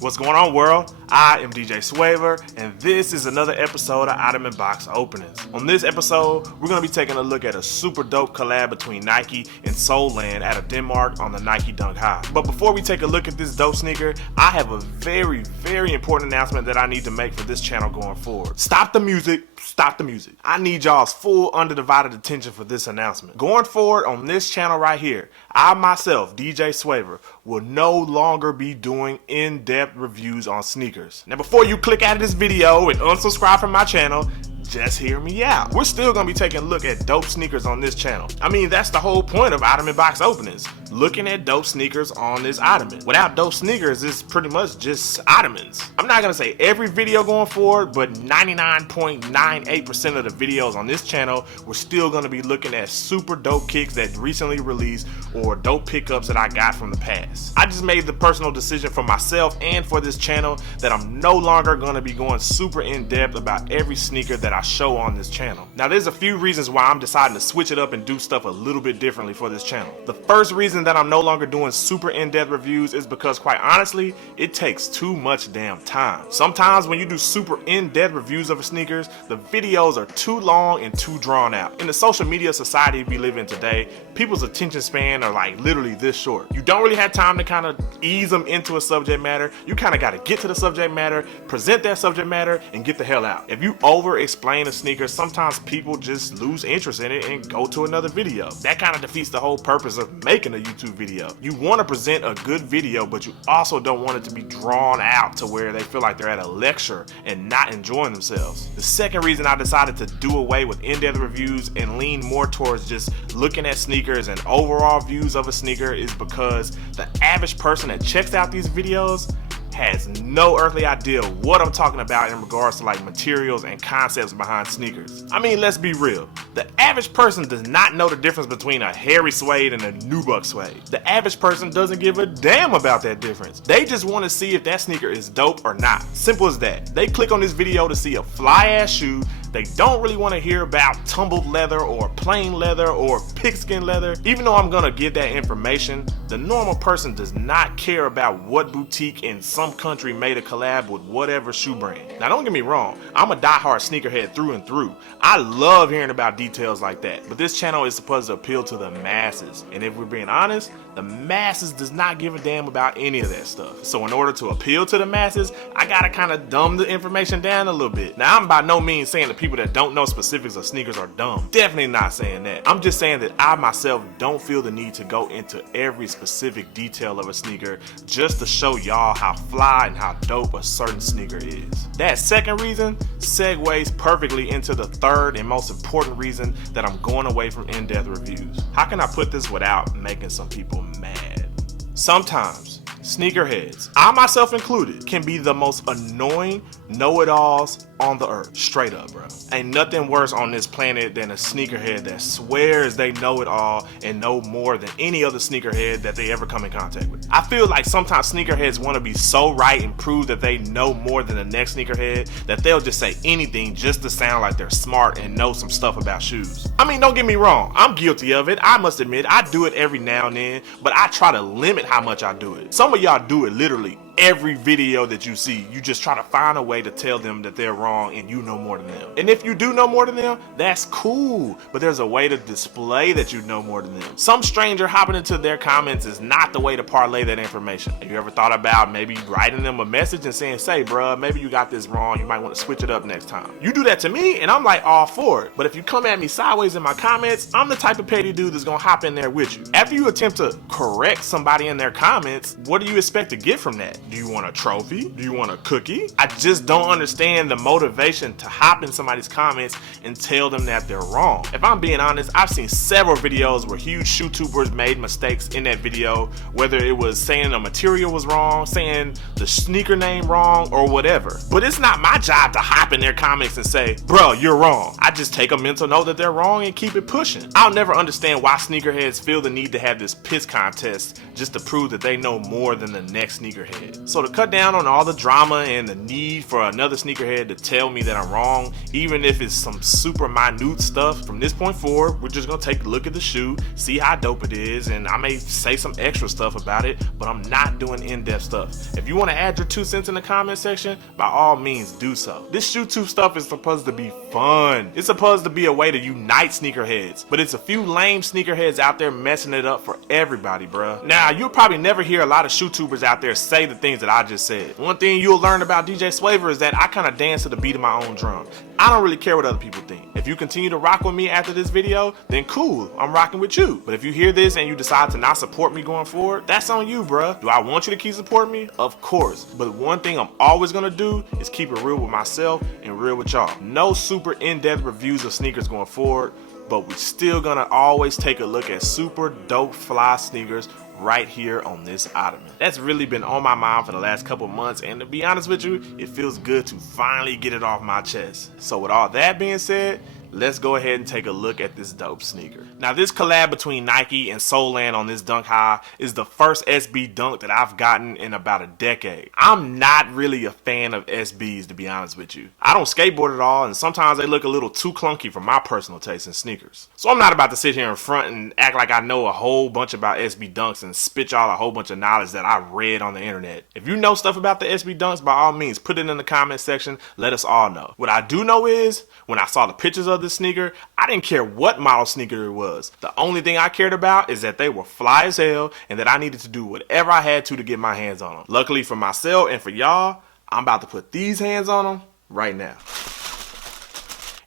What's going on, world? I am DJ Swavor, and this is another episode of Ottoman Box Openings. On this episode, we're going to be taking a look at a super dope collab between Nike and Soulland out of Denmark on the Nike Dunk High. But before we take a look at this dope sneaker, I have a very, very important announcement that I need to make for this channel going forward. Stop the music. Stop the music. I need y'all's full undivided attention for this announcement. Going forward on this channel right here, I myself, DJ Swavor, will no longer be doing in-depth reviews on sneakers. Now before you click out of this video and unsubscribe from my channel, just hear me out. We're still gonna be taking a look at dope sneakers on this channel. I mean, that's the whole point of Ottoman Box Openings. Looking at dope sneakers on this Ottoman. Without dope sneakers, it's pretty much just Ottomans. I'm not gonna say every video going forward, but 99.98% of the videos on this channel, we're still gonna be looking at super dope kicks that recently released or dope pickups that I got from the past. I just made the personal decision for myself and for this channel that I'm no longer gonna be going super in depth about every sneaker that I show on this channel. Now there's a few reasons why I'm deciding to switch it up and do stuff a little bit differently for this channel. The first reason that I'm no longer doing super in-depth reviews is because, quite honestly, it takes too much damn time. Sometimes when you do super in-depth reviews of sneakers, the videos are too long and too drawn out. In the social media society we live in today, people's attention span are like literally this short. You don't really have time to kind of ease them into a subject matter. You kind of got to get to the subject matter, present that subject matter, and get the hell out. If you over-explain a sneaker, sometimes people just lose interest in it and go to another video. That kind of defeats the whole purpose of making a YouTube video. You want to present a good video, but you also don't want it to be drawn out to where they feel like they're at a lecture and not enjoying themselves. The second reason I decided to do away with in-depth reviews and lean more towards just looking at sneakers and overall views of a sneaker is because the average person that checks out these videos has no earthly idea what I'm talking about in regards to like materials and concepts behind sneakers. I mean, let's be real. The average person does not know the difference between a hairy suede and a nubuck suede. The average person doesn't give a damn about that difference. They just want to see if that sneaker is dope or not. Simple as that. They click on this video to see a fly ass shoe. They don't really want to hear about tumbled leather or plain leather or pigskin leather. Even though I'm gonna give that information, the normal person does not care about what boutique in some country made a collab with whatever shoe brand. Now don't get me wrong, I'm a diehard sneakerhead through and through. I love hearing about details like that, but this channel is supposed to appeal to the masses. And if we're being honest, the masses does not give a damn about any of that stuff. So in order to appeal to the masses, I gotta kind of dumb the information down a little bit. Now I'm by no means saying that people that don't know specifics of sneakers are dumb. Definitely not saying that. I'm just saying that I myself don't feel the need to go into every specific detail of a sneaker just to show y'all how fly and how dope a certain sneaker is. That second reason segues perfectly into the third and most important reason that I'm going away from in-depth reviews. How can I put this without making some people mad? Sometimes sneakerheads, I myself included, can be the most annoying know-it-alls on the earth. Straight up, bro. Ain't nothing worse on this planet than a sneakerhead that swears they know it all and know more than any other sneakerhead that they ever come in contact with. I feel like sometimes sneakerheads want to be so right and prove that they know more than the next sneakerhead that they'll just say anything just to sound like they're smart and know some stuff about shoes. I mean, don't get me wrong, I'm guilty of it. I must admit, I do it every now and then, but I try to limit how much I do it. Some of y'all do it literally every video that you see. You just try to find a way to tell them that they're wrong and you know more than them. And if you do know more than them, that's cool, but there's a way to display that you know more than them. Some stranger hopping into their comments is not the way to parlay that information. Have you ever thought about maybe writing them a message and saying, say bruh, maybe you got this wrong, you might want to switch it up next time? You do that to me and I'm like all for it, but if you come at me sideways in my comments, I'm the type of petty dude that's gonna hop in there with you. After you attempt to correct somebody in their comments, what do you expect to get from that? Do you want a trophy? Do you want a cookie? I just don't understand the motivation to hop in somebody's comments and tell them that they're wrong. If I'm being honest, I've seen several videos where huge shoe tubers made mistakes in that video, whether it was saying the material was wrong, saying the sneaker name wrong, or whatever. But it's not my job to hop in their comments and say, bro, you're wrong. I just take a mental note that they're wrong and keep it pushing. I'll never understand why sneakerheads feel the need to have this piss contest just to prove that they know more than the next sneakerhead. So to cut down on all the drama and the need for another sneakerhead to tell me that I'm wrong, even if it's some super minute stuff, from this point forward, we're just gonna take a look at the shoe, see how dope it is, and I may say some extra stuff about it, but I'm not doing in-depth stuff. If you wanna add your 2 cents in the comment section, by all means do so. This shoe tube stuff is supposed to be fun. It's supposed to be a way to unite sneakerheads, but it's a few lame sneakerheads out there messing it up for everybody, bruh. Now, you'll probably never hear a lot of shoe tubers out there say the things that I just said. One thing you'll learn about DJ Swavor is that I kind of dance to the beat of my own drum. I don't really care what other people think. If you continue to rock with me after this video, then cool, I'm rocking with you. But if you hear this and you decide to not support me going forward, that's on you, bruh. Do I want you to keep supporting me? Of course. But one thing I'm always gonna do is keep it real with myself and real with y'all. No super in-depth reviews of sneakers going forward, but we still gonna always take a look at super dope fly sneakers right here on this Ottoman. That's really been on my mind for the last couple months, and to be honest with you, it feels good to finally get it off my chest. So with all that being said, let's go ahead and take a look at this dope sneaker. Now, this collab between Nike and Soulland on this Dunk High is the first SB Dunk that I've gotten in about a decade. I'm not really a fan of SBs, to be honest with you. I don't skateboard at all, and sometimes they look a little too clunky for my personal taste in sneakers. So I'm not about to sit here in front and act like I know a whole bunch about SB Dunks and spit y'all a whole bunch of knowledge that I read on the internet. If you know stuff about the SB Dunks, by all means, put it in the comment section. Let us all know. What I do know is, when I saw the pictures of this sneaker, I didn't care what model sneaker it was. The only thing I cared about is that they were fly as hell and that I needed to do whatever I had to get my hands on them. Luckily for myself and for y'all, I'm about to put these hands on them right now.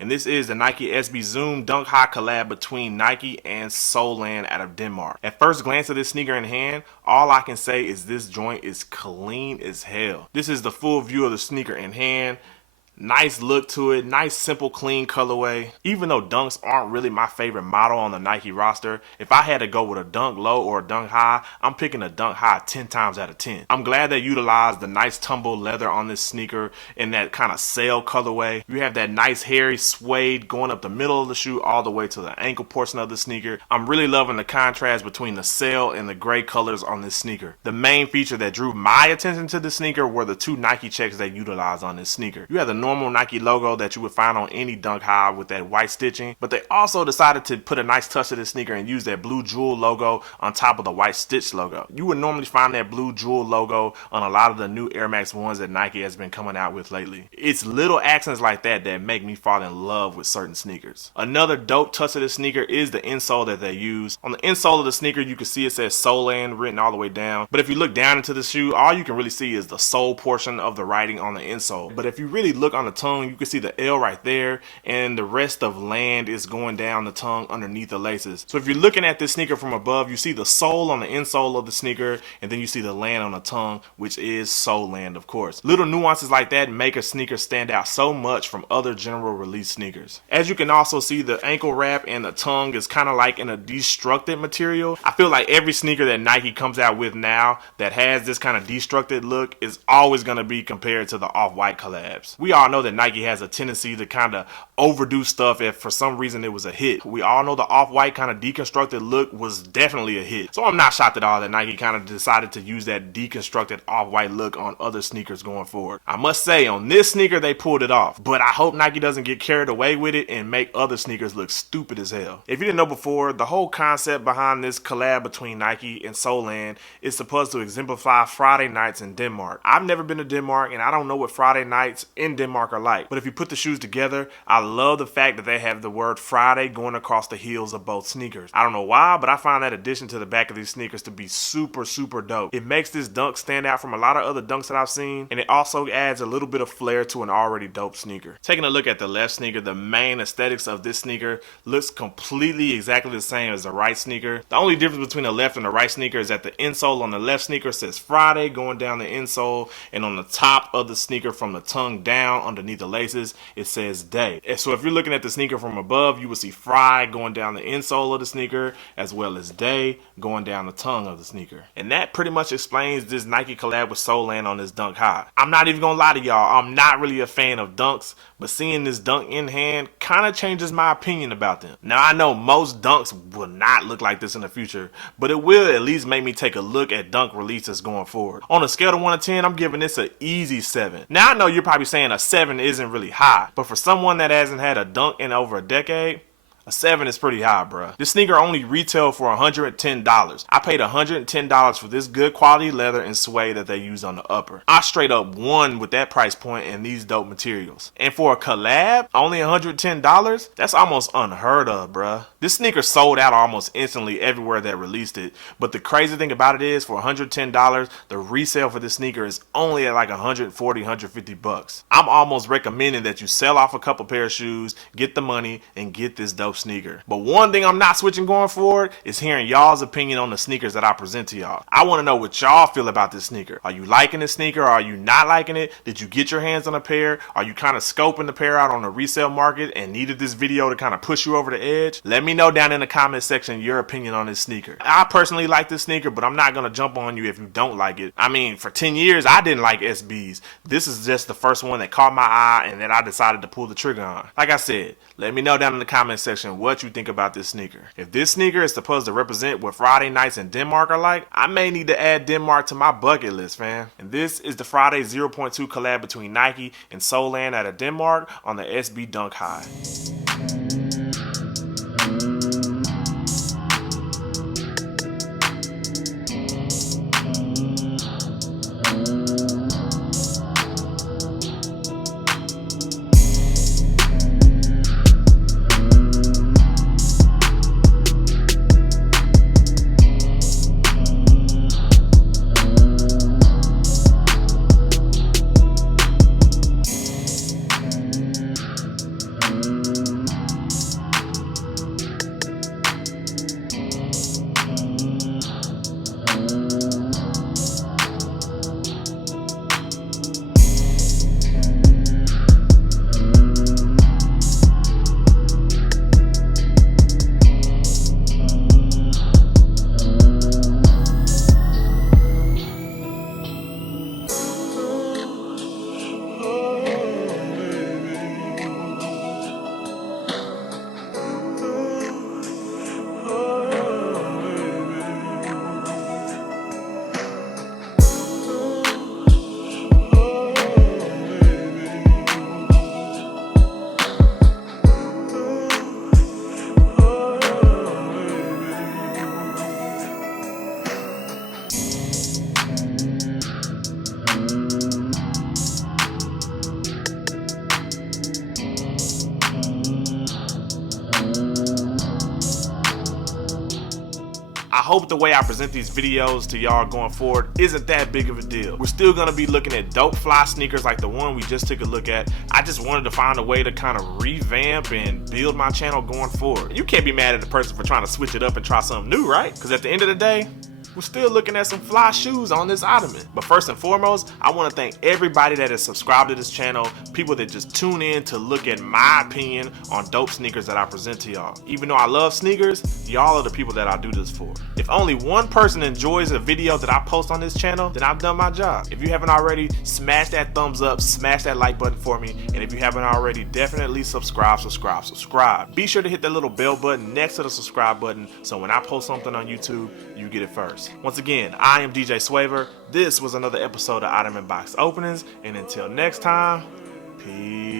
And this is the Nike SB Zoom Dunk High collab between Nike and Soulland out of Denmark. At first glance of this sneaker in hand, all I can say is this joint is clean as hell. This is the full view of the sneaker in hand. Nice look to it, nice simple clean colorway. Even though dunks aren't really my favorite model on the Nike roster, if I had to go with a dunk low or a dunk high, I'm picking a dunk high 10 times out of 10. I'm glad they utilized the nice tumble leather on this sneaker in that kind of sail colorway. You have that nice hairy suede going up the middle of the shoe all the way to the ankle portion of the sneaker. I'm really loving the contrast between the sail and the gray colors on this sneaker. The main feature that drew my attention to the sneaker were the 2 Nike checks they utilized on this sneaker. You have the normal Nike logo that you would find on any dunk high with that white stitching, but they also decided to put a nice touch to this sneaker and use that blue jewel logo on top of the white stitch logo. You would normally find that blue jewel logo on a lot of the new Air Max 1s that Nike has been coming out with lately. It's little accents like that that make me fall in love with certain sneakers. Another dope touch of this sneaker is the insole that they use. On the insole of the sneaker, you can see it says Soulland written all the way down, but if you look down into the shoe, all you can really see is the sole portion of the writing on the insole. But if you really look on the tongue, you can see the L right there, and the rest of land is going down the tongue underneath the laces. So if you're looking at this sneaker from above, you see the sole on the insole of the sneaker, and then you see the land on the tongue, which is Soulland, of course. Little nuances like that make a sneaker stand out so much from other general release sneakers. As you can also see, the ankle wrap and the tongue is kind of like in a destructed material. I feel like every sneaker that Nike comes out with now that has this kind of destructed look is always going to be compared to the off-white collabs. We all know that Nike has a tendency to kind of overdo stuff if for some reason it was a hit. We all know the off-white kind of deconstructed look was definitely a hit. So I'm not shocked at all that Nike kind of decided to use that deconstructed off-white look on other sneakers going forward. I must say, on this sneaker they pulled it off, but I hope Nike doesn't get carried away with it and make other sneakers look stupid as hell. If you didn't know before, the whole concept behind this collab between Nike and Soulland is supposed to exemplify Friday nights in Denmark. I've never been to Denmark and I don't know what Friday nights in Denmark are like, but if you put the shoes together, I love the fact that they have the word Friday going across the heels of both sneakers. I don't know why, but I find that addition to the back of these sneakers to be super dope. It makes this dunk stand out from a lot of other dunks that I've seen, and it also adds a little bit of flair to an already dope sneaker. Taking a look at the left sneaker, the main aesthetics of this sneaker looks completely exactly the same as the right sneaker. The only difference between the left and the right sneaker is that the insole on the left sneaker says Friday going down the insole, and on the top of the sneaker from the tongue down down underneath the laces, it says day. And so if you're looking at the sneaker from above, you will see Fry going down the insole of the sneaker, as well as day going down the tongue of the sneaker. And that pretty much explains this Nike collab with Soulland on this Dunk High. I'm not even gonna lie to y'all, I'm not really a fan of dunks, but seeing this dunk in hand kind of changes my opinion about them. Now I know most dunks will not look like this in the future, but it will at least make me take a look at dunk releases going forward. On a scale of 1 to 10, I'm giving this an easy 7. Now I know you're probably saying a 7 isn't really high, but for someone that hasn't had a dunk in over a decade, a 7 is pretty high, bruh. This sneaker only retailed for $110. I paid $110 for this good quality leather and suede that they use on the upper. I straight up won with that price point and these dope materials. And for a collab, only $110? That's almost unheard of, bruh. This sneaker sold out almost instantly everywhere that released it. But the crazy thing about it is, for $110, the resale for this sneaker is only at like $140, $150. I'm almost recommending that you sell off a couple pair of shoes, get the money, and get this dope sneaker. But one thing I'm not switching going forward is hearing y'all's opinion on the sneakers that I present to y'all. I want to know what y'all feel about this sneaker. Are you liking this sneaker? Are you not liking it? Did you get your hands on a pair? Are you kind of scoping the pair out on the resale market and needed this video to kind of push you over the edge? Let me know down in the comment section your opinion on this sneaker. I personally like this sneaker, but I'm not going to jump on you if you don't like it. I mean, for 10 years, I didn't like SBs. This is just the first one that caught my eye and that I decided to pull the trigger on. Like I said, let me know down in the comment section what you think about this sneaker. If this sneaker is supposed to represent what Friday nights in Denmark are like, I may need to add Denmark to my bucket list, fam. And this is the FRI.day 0.2 collab between Nike and Soulland out of Denmark on the SB Dunk High. I hope the way I present these videos to y'all going forward isn't that big of a deal. We're still gonna be looking at dope fly sneakers like the one we just took a look at. I just wanted to find a way to kind of revamp and build my channel going forward. You can't be mad at the person for trying to switch it up and try something new, right? Because at the end of the day, we're still looking at some fly shoes on this Ottoman. But first and foremost, I want to thank everybody that has subscribed to this channel, people that just tune in to look at my opinion on dope sneakers that I present to y'all. Even though I love sneakers, y'all are the people that I do this for. If only one person enjoys a video that I post on this channel, then I've done my job. If you haven't already, smash that thumbs up, smash that like button for me, and if you haven't already, definitely subscribe. Be sure to hit that little bell button next to the subscribe button so when I post something on YouTube, you get it first. Once again, I am DJ Swavor. This was another episode of Ottoman Box Openings, and until next time, peace.